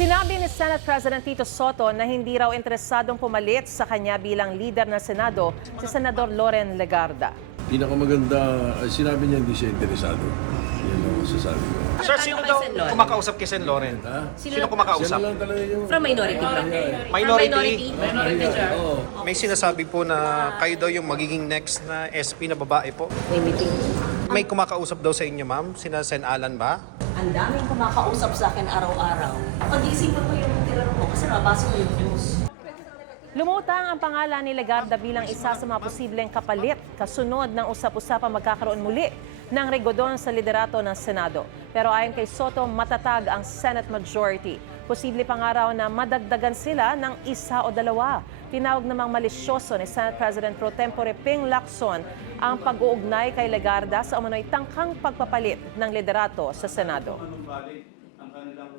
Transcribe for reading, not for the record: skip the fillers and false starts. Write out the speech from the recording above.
Sinabi ni Senate President Tito Soto na hindi raw interesadong pumalit sa kanya bilang leader ng Senado si Senador Loren Legarda. Pinakamaganda, sinabi niya hindi siya interesado. Yan ang masasabi ko. Sir, sino daw kumakausap kay Sen. Loren? Sino kumakausap? Siya na lang talaga yung... From minority. Minority? Sure. May sinasabi po na kayo daw yung magiging next na SP na babae po. May meeting. May kumakausap daw sa inyo, ma'am? Sina Sen. Alan ba? Ang daming kumakausap sa akin araw-araw. Pag-iisipan mo yung tinanong mo kasi nabasa mo yung news. Lumutang ang pangalan ni Legarda bilang isa sa mga posibleng kapalit kasunod ng usap-usapang magkakaroon muli ng regodon sa liderato ng Senado. Pero ayon kay Soto, matatag ang Senate majority. Posible pang araw na madagdagan sila ng isa o dalawa. Tinawag namang malisyoso ni Senate President Pro Tempore Ping Lacson ang pag-uugnay kay Legarda sa umano'y tangkang pagpapalit ng liderato sa Senado. Ang kanilang